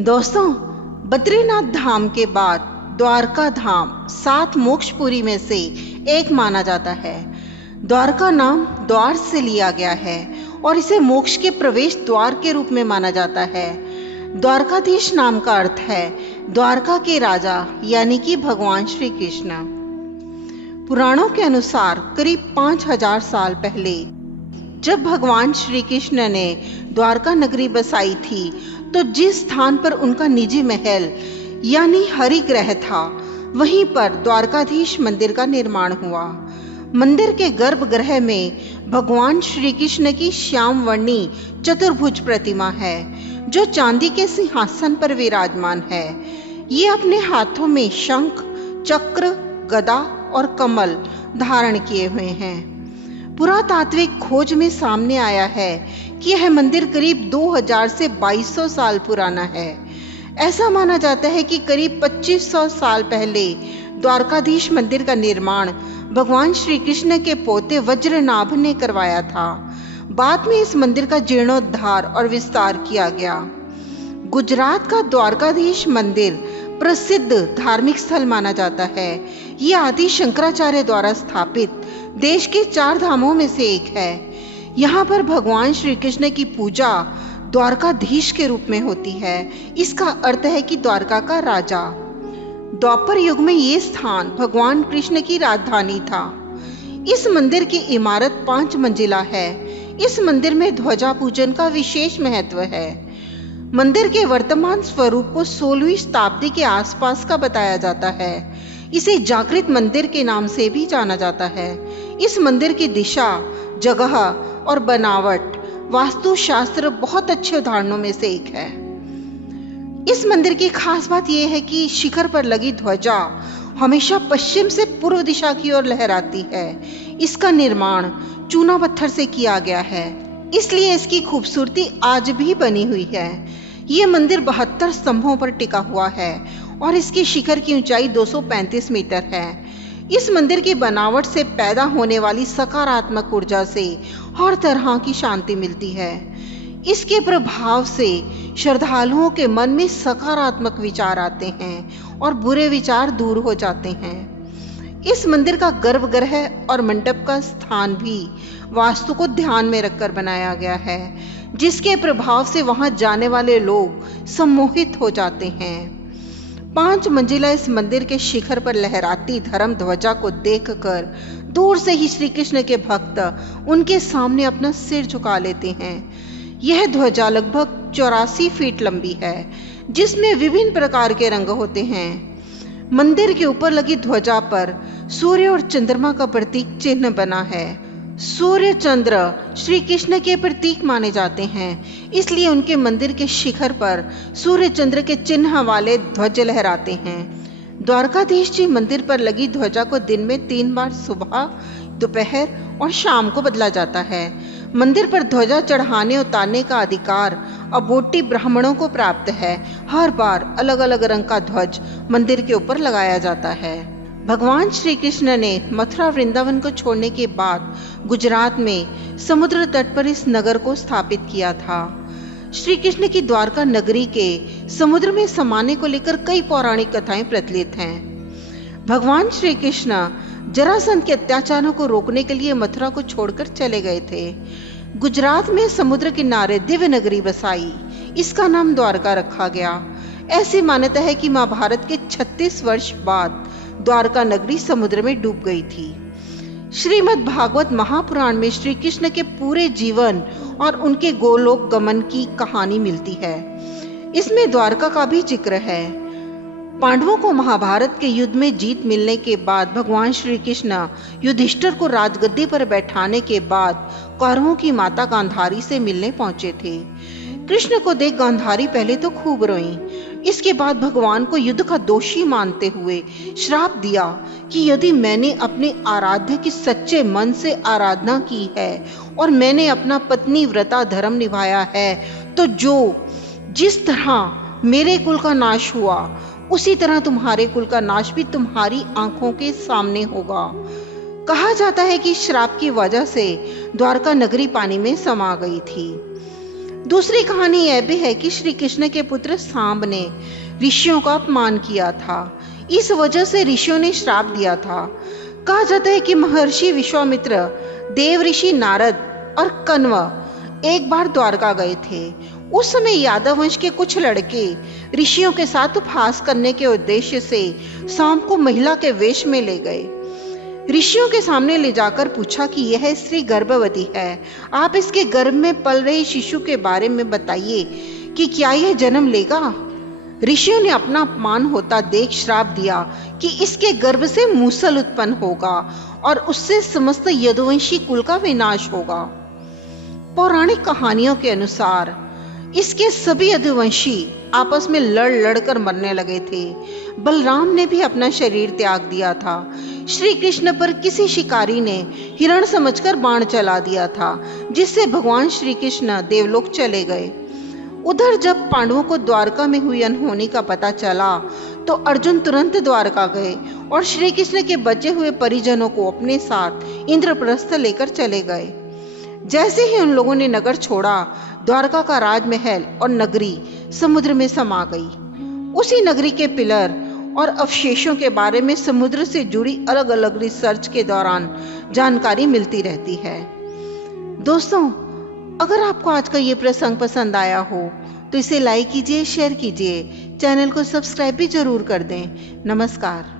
दोस्तों, बद्रीनाथ धाम के बाद द्वारका धाम 7 मोक्षपुरी में से एक माना जाता है। द्वारका नाम द्वार से लिया गया है और इसे मोक्ष के प्रवेश द्वार के रूप में माना जाता है। द्वारकाधीश नाम का अर्थ है द्वारका के राजा, यानी कि भगवान श्री कृष्ण। पुराणों के अनुसार करीब 5000 साल पहले जब भगवान श्री कृष्ण ने द्वारका नगरी बसाई थी, तो जिस स्थान पर उनका निजी महल यानी हरिग्रह था, वहीं पर द्वारकाधीश मंदिर का निर्माण हुआ। मंदिर के गर्भगृह में भगवान श्री कृष्ण की श्याम वर्णी चतुर्भुज प्रतिमा है, जो चांदी के सिंहासन पर विराजमान है। ये अपने हाथों में शंख, चक्र, गदा और कमल धारण किए हुए हैं। पुरातात्विक खोज में सामने आया है कि यह मंदिर करीब 2000 से 2200 साल पुराना है। ऐसा माना जाता है कि करीब 2500 साल पहले द्वारकाधीश मंदिर का निर्माण भगवान श्री कृष्ण के पोते वज्रनाभ ने करवाया था। बाद में इस मंदिर का जीर्णोद्धार और विस्तार किया गया। गुजरात का द्वारकाधीश मंदिर प्रसिद्ध धार्मिक स्थल माना जाता है। यह आदि शंकराचार्य द्वारा स्थापित देश के 4 धामों में से एक है। यहाँ पर भगवान श्री कृष्ण की पूजा द्वारकाधीश के रूप में होती है। इसका अर्थ है कि द्वारका का राजा। द्वापर युग में ये स्थान भगवान कृष्ण की राजधानी था। इस मंदिर की इमारत 5 मंजिला है। इस मंदिर में ध्वजा पूजन का विशेष महत्व है। मंदिर के वर्तमान स्वरूप को 16वीं शताब्दी के आसपास का बताया जाता है। इसे जागृत मंदिर के नाम से भी जाना जाता है। इस मंदिर की दिशा, जगह और बनावट वास्तुशास्त्र बहुत अच्छे उदाहरणों में से एक है। इस मंदिर की खास बात यह है कि शिखर पर लगी ध्वजा हमेशा पश्चिम से पूर्व दिशा की ओर लहराती है। इसका निर्माण चूना पत्थर से किया गया है, इसलिए इसकी खूबसूरती आज भी बनी हुई है। यह मंदिर 72 स्तंभों पर टिका हुआ है और इसके शिखर की ऊंचाई 235 मीटर है। इस मंदिर की बनावट से पैदा होने वाली सकारात्मक ऊर्जा से हर तरह की शांति मिलती है। इसके प्रभाव से श्रद्धालुओं के मन में सकारात्मक विचार आते हैं और बुरे विचार दूर हो जाते हैं। इस मंदिर का गर्भगृह और मंडप का स्थान भी वास्तु को ध्यान में रखकर बनाया गया है, जिसके प्रभाव से वहां जाने वाले लोग सम्मोहित हो जाते हैं। 5 मंजिला इस मंदिर के शिखर पर लहराती धर्म ध्वजा को देखकर दूर से ही श्री कृष्ण के भक्त उनके सामने अपना सिर झुका लेते हैं। यह ध्वजा लगभग 84 फीट लंबी है, जिसमें विभिन्न प्रकार के रंग होते हैं। मंदिर के ऊपर लगी ध्वजा पर सूर्य और चंद्रमा का प्रतीक चिन्ह बना है। सूर्य चंद्र श्री कृष्ण के प्रतीक माने जाते हैं, इसलिए उनके मंदिर के शिखर पर सूर्य चंद्र के चिन्ह वाले ध्वज लहराते हैं। द्वारकाधीश जी मंदिर पर लगी ध्वजा को दिन में 3 बार सुबह, दोपहर और शाम को बदला जाता है। मंदिर पर ध्वजा चढ़ाने उतारने का अधिकार अबोटी ब्राह्मणों को प्राप्त है। हर बार अलग अलग रंग का ध्वज मंदिर के ऊपर लगाया जाता है। भगवान श्री कृष्ण ने मथुरा वृंदावन को छोड़ने के बाद गुजरात में समुद्र तट पर इस नगर को स्थापित किया था। श्री कृष्ण की द्वारका नगरी के समुद्र में समाने को लेकर कई पौराणिक कथाएं प्रचलित हैं। भगवान श्री कृष्ण जरासंध के अत्याचारों को रोकने के लिए मथुरा को छोड़कर चले गए थे। गुजरात में समुद्र किनारे दिव्य नगरी बसाई, इसका नाम द्वारका रखा गया। ऐसी मान्यता है कि महाभारत के 36 वर्ष बाद द्वारका नगरी समुद्र में डूब गई थी। श्रीमद् भागवत महापुराण में श्री कृष्ण के पूरे जीवन और उनके गोलोक गमन की कहानी मिलती है। इसमें द्वारका का भी जिक्र है। पांडवों को महाभारत के युद्ध में जीत मिलने के बाद भगवान श्री कृष्ण युधिष्ठिर को राजगद्दी पर बैठाने के बाद कौरवों की माता गांधारी से मिलने पहुंचे थे। कृष्ण को देख गांधारी पहले तो खूब रोई। इसके बाद भगवान को युद्ध का दोषी मानते हुए श्राप दिया कि यदि मैंने अपने आराध्य की सच्चे मन से आराधना की है और मैंने अपना पत्नी व्रता धर्म निभाया है, तो जिस तरह मेरे कुल का नाश हुआ, उसी तरह तुम्हारे कुल का नाश भी तुम्हारी आंखों के सामने होगा। कहा जाता है कि श्राप की वजह से द्वारका नगरी पानी में समा गई थी। दूसरी कहानी यह भी है कि श्री कृष्ण के पुत्र सांब ने ऋषियों का अपमान किया था। इस वजह से ऋषियों ने श्राप दिया था। कहा जाता है कि महर्षि विश्वामित्र, देव ऋषि नारद और कण्व एक बार द्वारका गए थे। उस समय यादव वंश के कुछ लड़के ऋषियों के साथ उपहास करने के उद्देश्य से सांब को महिला के वेश में ले गए। ऋषियों के सामने ले जाकर पूछा कि यह स्त्री गर्भवती है, आप इसके गर्भ में पल रहे शिशु के बारे में बताइए कि क्या यह जन्म लेगा। ऋषियों ने अपना अपमान होता देख श्राप दिया कि इसके गर्भ से मूसल उत्पन्न होगा और उससे समस्त यदुवंशी कुल का विनाश होगा। पौराणिक कहानियों के अनुसार इसके सभी यदुवंशी आपस में लड़ लड़कर मरने लगे थे। बलराम ने भी अपना शरीर त्याग दिया था। श्री कृष्ण पर किसी शिकारी ने हिरण समझकर बाण चला दिया था, जिससे भगवान श्री कृष्ण देवलोक चले गए। उधर जब पांडवों को द्वारका में हुई अनहोनी का पता चला तो अर्जुन तुरंत द्वारका गए और श्री कृष्ण के बचे हुए परिजनों को अपने साथ इंद्रप्रस्थ लेकर चले गए। जैसे ही उन लोगों ने नगर छोड़ा, द्वारका का राजमहल और नगरी समुद्र में समा गई। उसी नगरी के पिलर और अवशेषों के बारे में समुद्र से जुड़ी अलग अलग रिसर्च के दौरान जानकारी मिलती रहती है। दोस्तों, अगर आपको आज का ये प्रसंग पसंद आया हो तो इसे लाइक कीजिए, शेयर कीजिए, चैनल को सब्सक्राइब भी जरूर कर दें। नमस्कार।